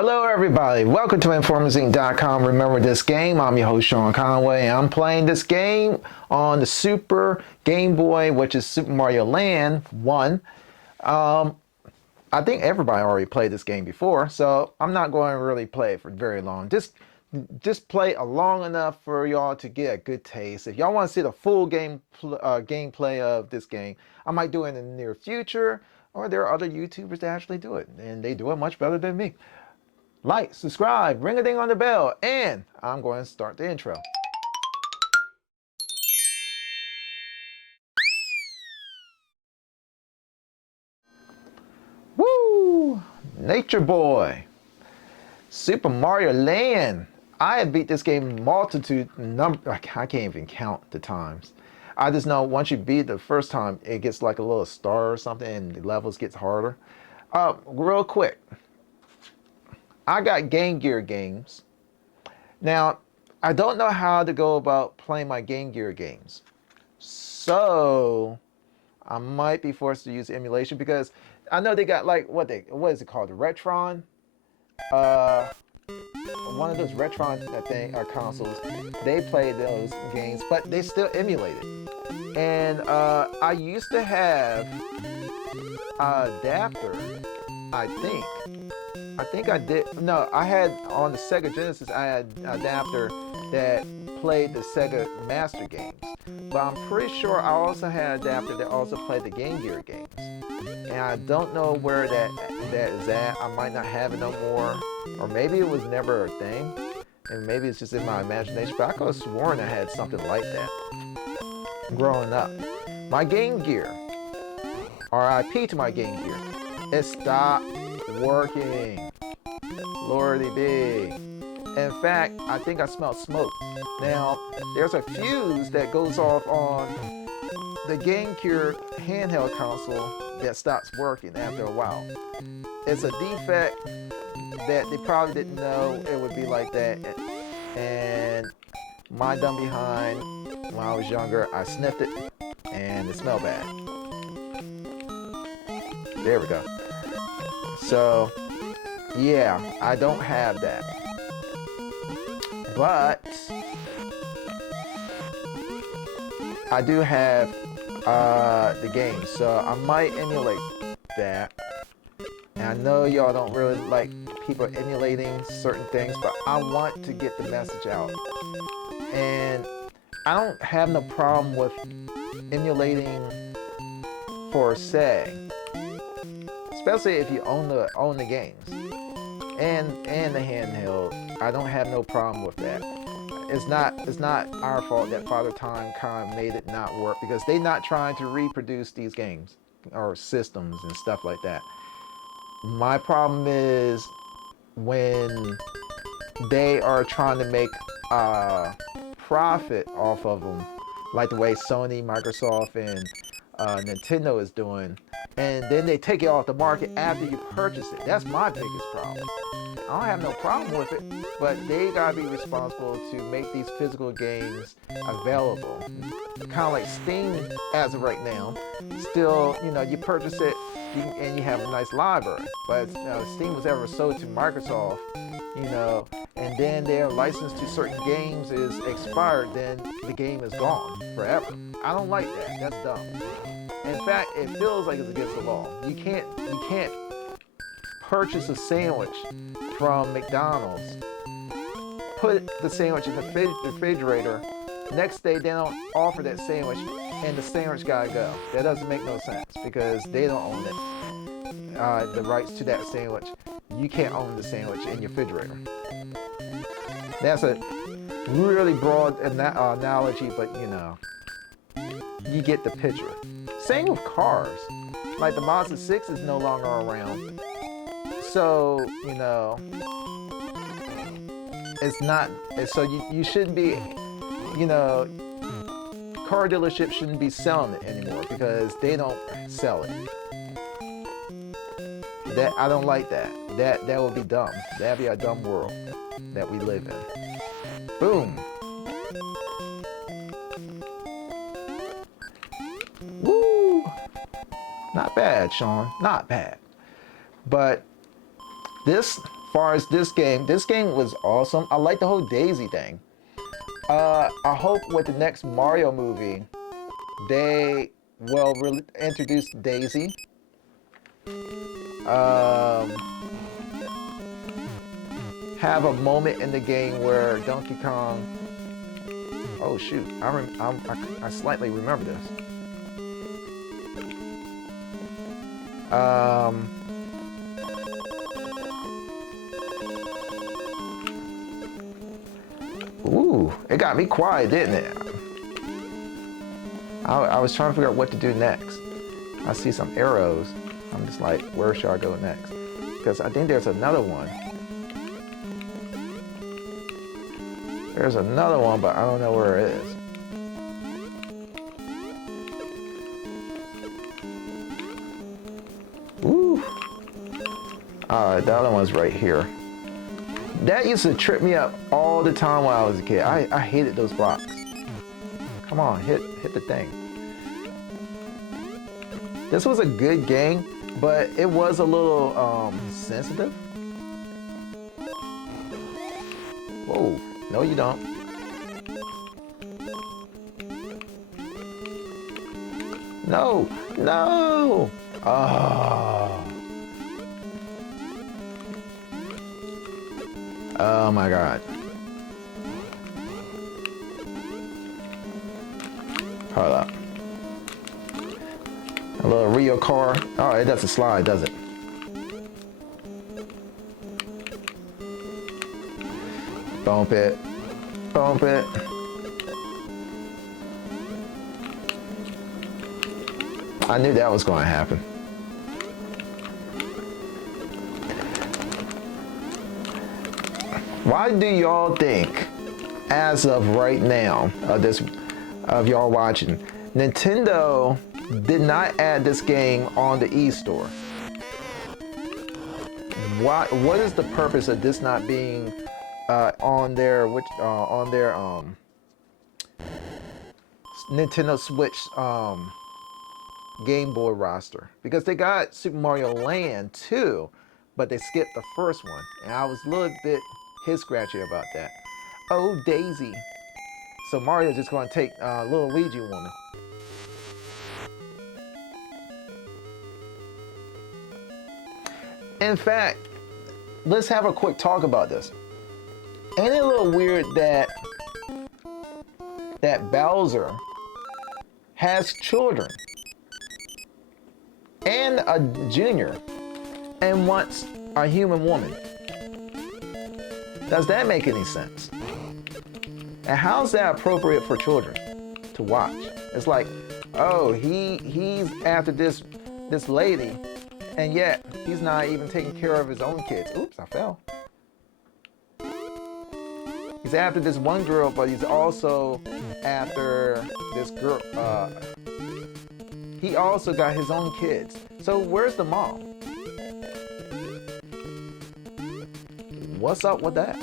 Hello everybody, welcome to InformersInc.com. Remember this game, I'm your host Sean Conway. I'm playing this game on the Super Game Boy, which is Super Mario Land 1. I think everybody already played this game before, so I'm not going to really play it for very long. Just play long enough for y'all to get a good taste. If y'all want to see the full gameplay of this game, I might do it in the near future, or there are other YouTubers that actually do it, and they do it much better than me. Like, subscribe, ring a ding on the bell, and I'm going to start the intro. Woo! Nature Boy. Super Mario Land. I have beat this game I can't even count the times. I just know once you beat it the first time, it gets like a little star or something, and the levels gets harder. Real quick. I got Game Gear games. Now, I don't know how to go about playing my Game Gear games. So, I might be forced to use emulation because I know they got like, what is it called? The Retron? One of those Retron consoles. They play those games, but they still emulate it. And I used to have an adapter, I think I did. No, I had on the Sega Genesis, I had an adapter that played the Sega Master games. But I'm pretty sure I also had an adapter that also played the Game Gear games. And I don't know where that is at. I might not have it no more. Or maybe it was never a thing. And maybe it's just in my imagination. But I could have sworn I had something like that growing up. My Game Gear, RIP to my Game Gear, it stopped working. Lordy B. In fact, I think I smelled smoke. Now, there's a fuse that goes off on the Game Gear handheld console that stops working after a while. It's a defect that they probably didn't know it would be like that. And my dumb behind, when I was younger, I sniffed it and it smelled bad. There we go. So, yeah, I don't have that. But I do have the game, so I might emulate that. And I know y'all don't really like people emulating certain things, but I want to get the message out. And I don't have no problem with emulating for SEG, especially if you own the games and the handheld. I don't have no problem with that. It's not our fault that Father Time kind of made it not work, because they're not trying to reproduce these games or systems and stuff like that. My problem is when they are trying to make profit off of them, like the way Sony, Microsoft, and Nintendo is doing, and then they take it off the market after you purchase it. That's my biggest problem. I don't have no problem with it, but they gotta be responsible to make these physical games available. Kind of like Steam as of right now. Still, you purchase it and you have a nice library. But Steam was ever sold to Microsoft, and then their license to certain games is expired, then the game is gone forever. I don't like that. That's dumb. In fact, it feels like it's against the law. You can't purchase a sandwich from McDonald's, put the sandwich in the refrigerator, next day they don't offer that sandwich, and the sandwich gotta go. That doesn't make no sense, because they don't own it. The rights to that sandwich. You can't own the sandwich in your refrigerator. That's a really broad analogy, but you get the picture. Same with cars. Like the Mazda 6 is no longer around. So, it's not, so you shouldn't be, car dealerships shouldn't be selling it anymore because they don't sell it. I don't like that. That would be dumb. That'd be a dumb world that we live in. Boom. Woo! Not bad, Sean. Not bad. But this far as this game was awesome. I like the whole Daisy thing. I hope with the next Mario movie, they will introduce Daisy. Have a moment in the game where Donkey Kong. Oh shoot! I slightly remember this. Ooh, it got me quiet, didn't it? I was trying to figure out what to do next. I see some arrows. I'm just like, where should I go next? Because I think there's another one. There's another one, but I don't know where it is. Ooh. The other one's right here. That used to trip me up all the time when I was a kid. I hated those blocks. Come on, hit the thing. This was a good game, but it was a little sensitive. Whoa, no you don't. No, no! Oh. Oh my God. Hold up. A little Rio car. Oh, it doesn't slide, does it? Bump it. Bump it. I knew that was going to happen. Why do y'all think, as of right now, of y'all watching, Nintendo did not add this game on the eStore? What is the purpose of this not being on their Nintendo Switch Game Boy roster? Because they got Super Mario Land too, but they skipped the first one, and I was a little bit scratchy about that. Oh, Daisy. So Mario's just going to take little Luigi woman. In fact, let's have a quick talk about this. Ain't it a little weird that Bowser has children and a junior and wants a human woman? Does that make any sense? And how's that appropriate for children to watch? It's like, oh, he's after this lady, and yet he's not even taking care of his own kids. Oops, I fell. He's after this one girl, but he's also after this girl. He also got his own kids. So where's the mom? What's up with that?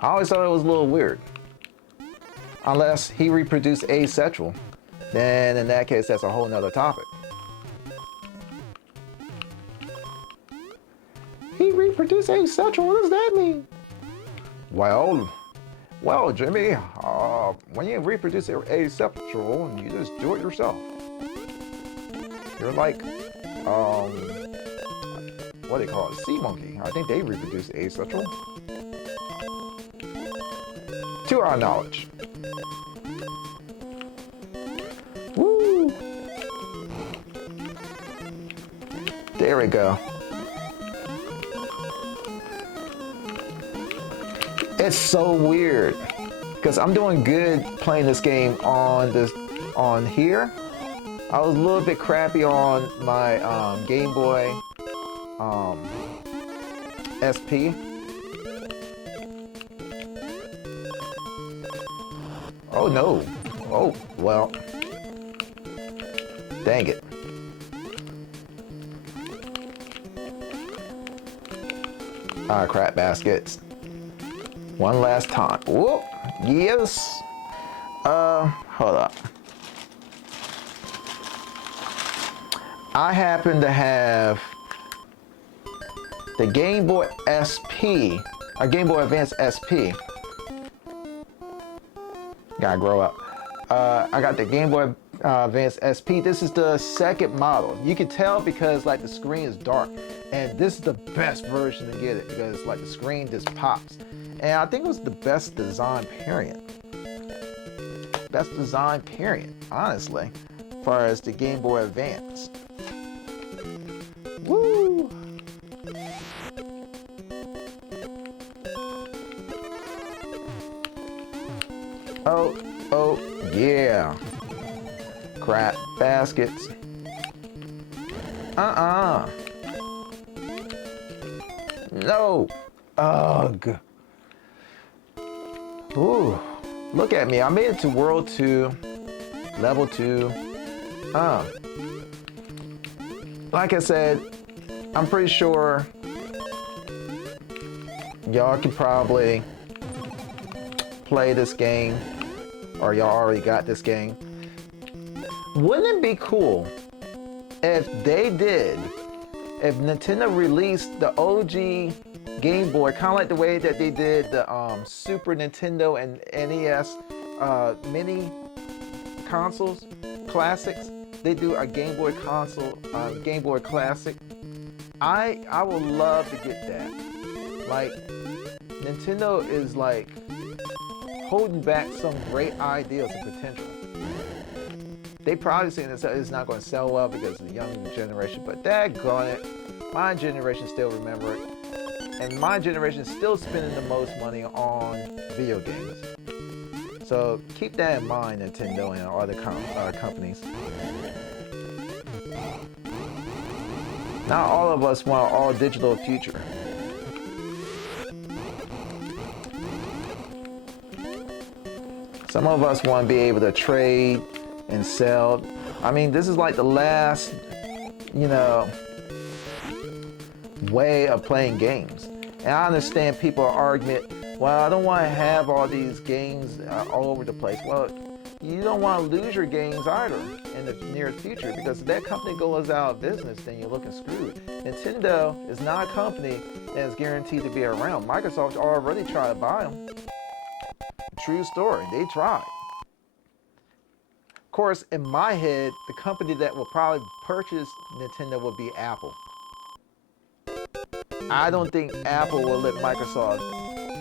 I always thought it was a little weird. Unless he reproduced asexual, then in that case, that's a whole nother topic. He reproduced asexual? What does that mean? Well, Jimmy, when you reproduce asexual, you just do it yourself. You're like, what do they call it? Sea monkey. I think they reproduce asexual. To our knowledge. Woo! There we go. It's so weird because I'm doing good playing this game on here. I was a little bit crappy on my Game Boy SP. Oh no. Oh, well. Dang it. Crap baskets. One last time. Whoop. Yes. Hold up. I happen to have the Game Boy SP, or Game Boy Advance SP. Gotta grow up. I got the Game Boy Advance SP. This is the second model. You can tell because like the screen is dark, and this is the best version to get it because like the screen just pops. And I think it was the best design period. Best design period, honestly, as far as the Game Boy Advance. Woo! Oh, yeah. Crap baskets. No. Ugh. Ooh. Look at me. I made it to World 2, Level 2. Like I said, I'm pretty sure y'all can probably play this game, or y'all already got this game. Wouldn't it be cool if if Nintendo released the OG Game Boy, kind of like the way that they did the Super Nintendo and NES mini consoles, classics. They do a Game Boy console, Game Boy Classic. I would love to get that. Like, Nintendo is like holding back some great ideas and potential. They probably saying it's not going to sell well because of the young generation, but daggone it, my generation still remember it. And my generation is still spending the most money on video games. So keep that in mind, Nintendo and other companies. Not all of us want an all-digital future. Some of us want to be able to trade and sell. I mean, this is like the last, way of playing games. And I understand people argument, well, I don't want to have all these games all over the place. Well, you don't want to lose your games either in the near future, because if that company goes out of business, then you're looking screwed. Nintendo is not a company that is guaranteed to be around. Microsoft already tried to buy them. True story, they tried. Of course, in my head, the company that will probably purchase Nintendo will be Apple. I don't think Apple will let Microsoft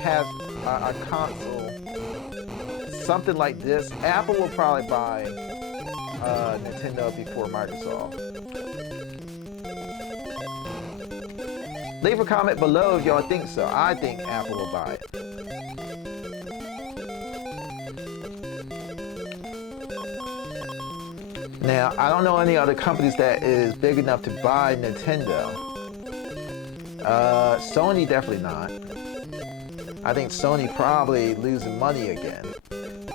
have a console, something like this. Apple will probably buy Nintendo before Microsoft. Leave a comment below if y'all think so. I think Apple will buy it. Now, I don't know any other companies that is big enough to buy Nintendo. Sony definitely not. I think Sony probably losing money again,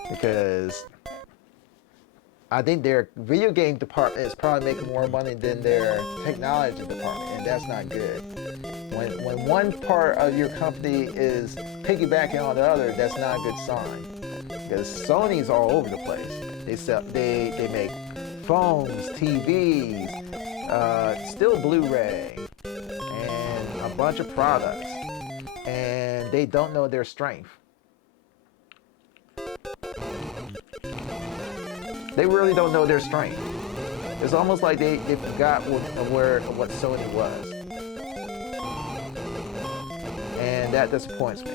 because I think their video game department is probably making more money than their technology department, and that's not good. When one part of your company is piggybacking on the other, that's not a good sign, because Sony's all over the place. They make phones, TVs, still Blu-ray, and a bunch of products, and they don't know their strength. They really don't know their strength. It's almost like they forgot what Sony was, and that disappoints me.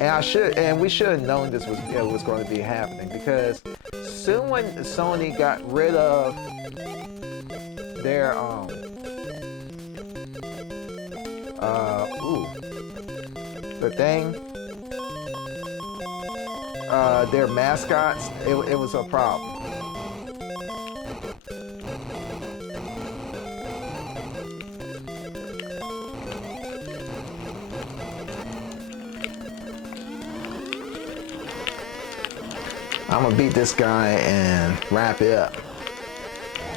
And we should have known this was going to be happening, because soon when Sony got rid of their their mascots, it was a problem. I'm gonna beat this guy and wrap it up.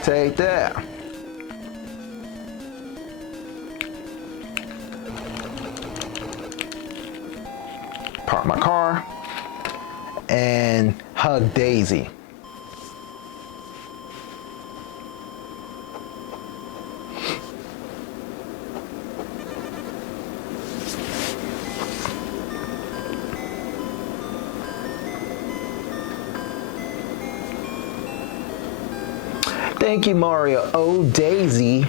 Take that. Park my car and hug Daisy. Thank you, Mario. Oh, Daisy.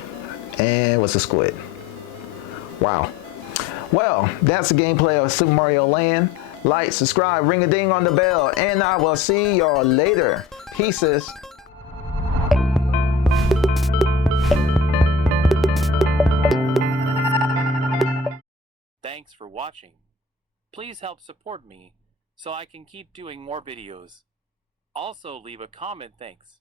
And what's a squid? Wow. Well, that's the gameplay of Super Mario Land. Like, subscribe, ring a ding on the bell, and I will see y'all later. Pieces. Thanks for watching. Please help support me so I can keep doing more videos. Also leave a comment. Thanks.